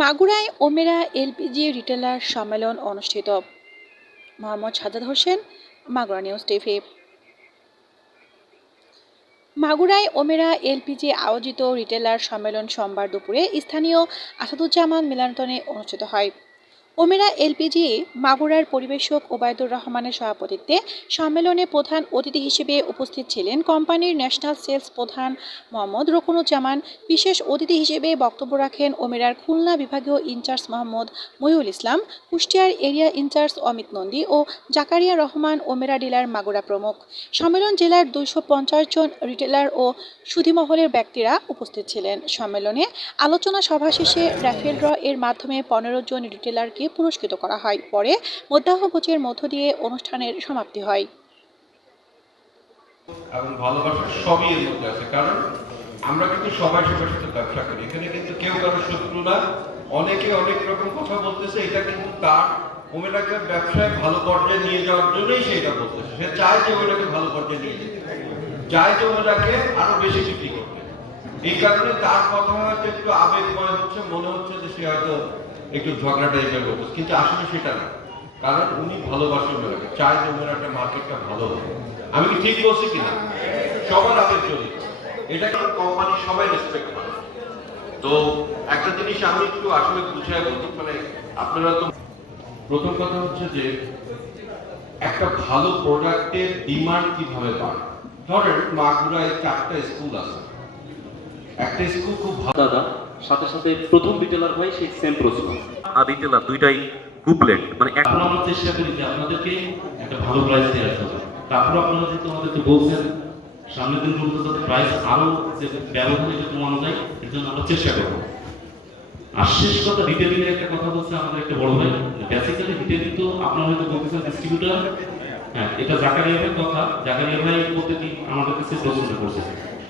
মাগুরায় Omera LPG retailer সম্মেলন অনুষ্ঠিত। Mohammad Sajjad Hossain, Magura news TV. মাগুরায় ওমেরা এলপিজি আয়োজিত রিটেলার সম্মেলন সোমবার দুপুরে স্থানীয় আসাদুজ্জামান মিলনায়তনে অনুষ্ঠিত হয়। ওমেরা এলপিজি মাগুরার পরিবেশক ওবায়দুর রহমানের সভাপতিত্বে সম্মেলনে প্রধান অতিথি হিসেবে উপস্থিত ছিলেন কোম্পানির ন্যাশনাল সেলস প্রধান মোহাম্মদ রকুনুজ্জামান। বিশেষ অতিথি হিসেবে বক্তব্য রাখেন ওমেরার খুলনা বিভাগীয় ইনচার্জ মোহাম্মদ মহিউল ইসলাম, কুষ্টিয়ার এরিয়া ইনচার্জ অমিত নন্দী ও জাকারিয়া রহমান, ওমেরা ডিলার মাগুরা প্রমুখ। সম্মেলন জেলার 250 জন রিটেলার ও সুধীমহলের ব্যক্তিরা উপস্থিত ছিলেন। সম্মেলনে আলোচনা সভা শেষে র্যাফেল ড্র এর মাধ্যমে 15 জন রিটেলারকে পুরস্কৃত করা হয়। পরে মধ্যাহ্নভোজের মধ্য দিয়ে অনুষ্ঠানের সমাপ্তি হয়। এবং ভালোবাসা সবই এর মধ্যে আছে, কারণ আমরা কিন্তু সবাই সবার সাথে ব্যবসা করি। এখানে কিন্তু কেউ কারো শত্রু না। অনেকে অনেক রকম কথা বলতেছে, এটা কিন্তু তার ওমেরাকে ব্যবসায় ভালো পর্যায়ে নিয়ে যাওয়ার জন্যই সে এটা বলতেছে। সে চায় যে ওমেরাকে ভালো পর্যায়ে নিয়ে যেতে, চায় যে ওমেরাকে আরো বেশি বিক্রি করতে। এই কারণে তার কথা হয়তো একটু আবেগময় হচ্ছে, মনে হচ্ছে যে সে হয়তো একটু ঝগড়া টাইপের বলতেছে, কিন্তু আসলে সেটা না। কারণ উনি ভালোবাসেন ওমেরাকে, চায় যে ওমেরাটা মার্কেটটা ভালো হবে। আমি কি ঠিক বলছি কিনা? সবার আবেগ জড়িত, এটা কোম্পানি সবাই রেসপেক্ট করে। তো একটা জিনিস আমি একটু আসলে বুঝাই বলছি, মানে আপনারা তো প্রথম কথা হচ্ছে যে একটা ভালো প্রোডাক্টের ডিমান্ড কিভাবে বাড়ে। ধরেন মাগুরায় 4টা স্কুল আছে, একটা স্কুল খুব ভালো দাদা, সাথে সাথে প্রথম রিটেলার হয় সেই সেম প্রশ্ন। আর রিটেলার দুইটাই কুপলেট, মানে এখন আমরা চেষ্টা করি যে আপনাদেরকে একটা ভালো প্রাইস দেওয়ার জন্য। তারপর আপনারা যেহেতু আমাদেরকে বলছেন সামনের দিনগুলোতে যাতে প্রাইস আরো যে ব্যবধানে যে কমানো যায়, এর জন্য আমরা চেষ্টা করবো। আর শেষ কথা, রিটেলিং এর একটা কথা বলছে আমাদের একটা বড় ভাই, বেসিক্যালি রিটেলিং তো আপনারা হয়তো বলতেছেন ডিস্ট্রিবিউটর। হ্যাঁ, এটা জাকারিয়া ভাইয়ের কথা। জাকারিয়া ভাই প্রতিদিন আমাদের কাছে প্রশ্ন করছে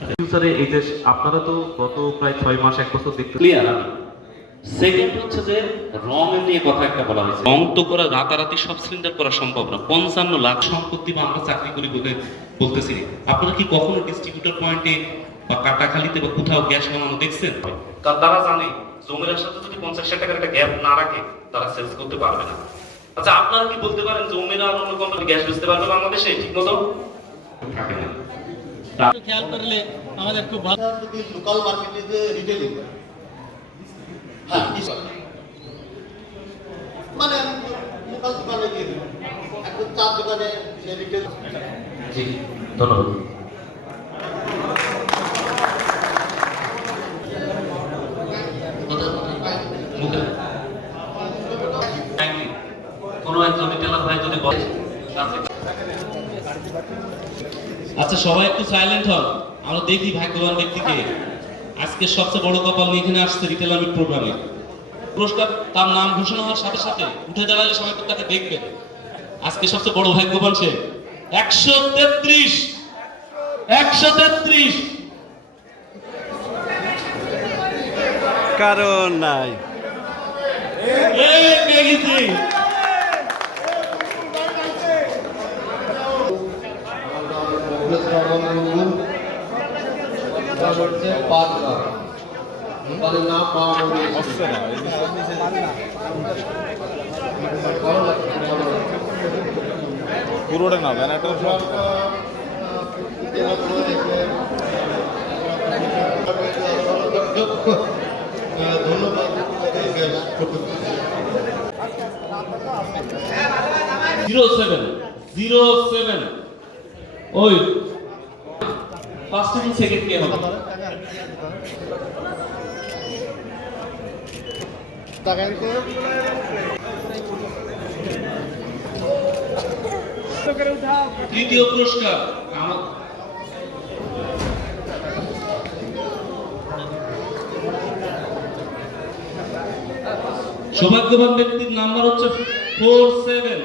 ফিউচারে এই যে আপনারা তো গত প্রায় 6 মাস 1 বছর দেখতে ক্লিয়ার। আমি সেকেন্ড হচ্ছে যে রং নিয়ে কথা একটা বলা হয়েছে। রং তো করা রাতারাতি সব সিলিন্ডার করা সম্ভব না। 55 লাখ সম্পত্তি বা আমরা চাকরি করি বলতেছি। আপনারা কি কখনো ডিস্ট্রিবিউটর পয়েন্টে বা কাটাখালিতে বা কোথাও গ্যাস বানানো দেখছেন? কারণ তারা জানে জমির সাথে যদি 50 টাকার একটা গ্যাপ না রাখে তারা সেলস করতে পারবে না। আচ্ছা, আপনারা কি বলতে পারেন জমির আর অন্য কোম্পানি গ্যাস বেচতে পারবে বাংলাদেশে? ঠিক মতো থাকে না। খেয়াল করলে আমাদের খুব ভালো। যদি লোকাল মার্কেটে যে রিটেলিং, হ্যাঁ মানে লোকাল দোকানে গিয়ে এখন 4 দোকানে সে রিটেল। জি, ধন্যবাদ। কোনো একজন রিটেলার ভাই যদি বলে। আচ্ছা, সবাই একটু সাইলেন্ট হন, আমরা দেখি ভাগ্যবান ব্যক্তিকে। আজকে সবচেয়ে বড় কপাল নিয়ে এখানে আসছে রিটেলার মিট প্রোগ্রামে। পুরস্কার তার নাম ঘোষণা হওয়ার সাথে সাথে উঠে দাঁড়ালে সবাই তো তাকে দেখবে। আজকে সবচেয়ে বড় ভাগ্যবান সে। 133 কারণ নাই। পুরোটা না ব্যানারটা ধন্যবাদ। 07 ওই ফার্স্ট এবং সেকেন্ড কে হবে? তৃতীয় পুরস্কার সৌভাগ্যবান ব্যক্তির নাম্বার হচ্ছে 47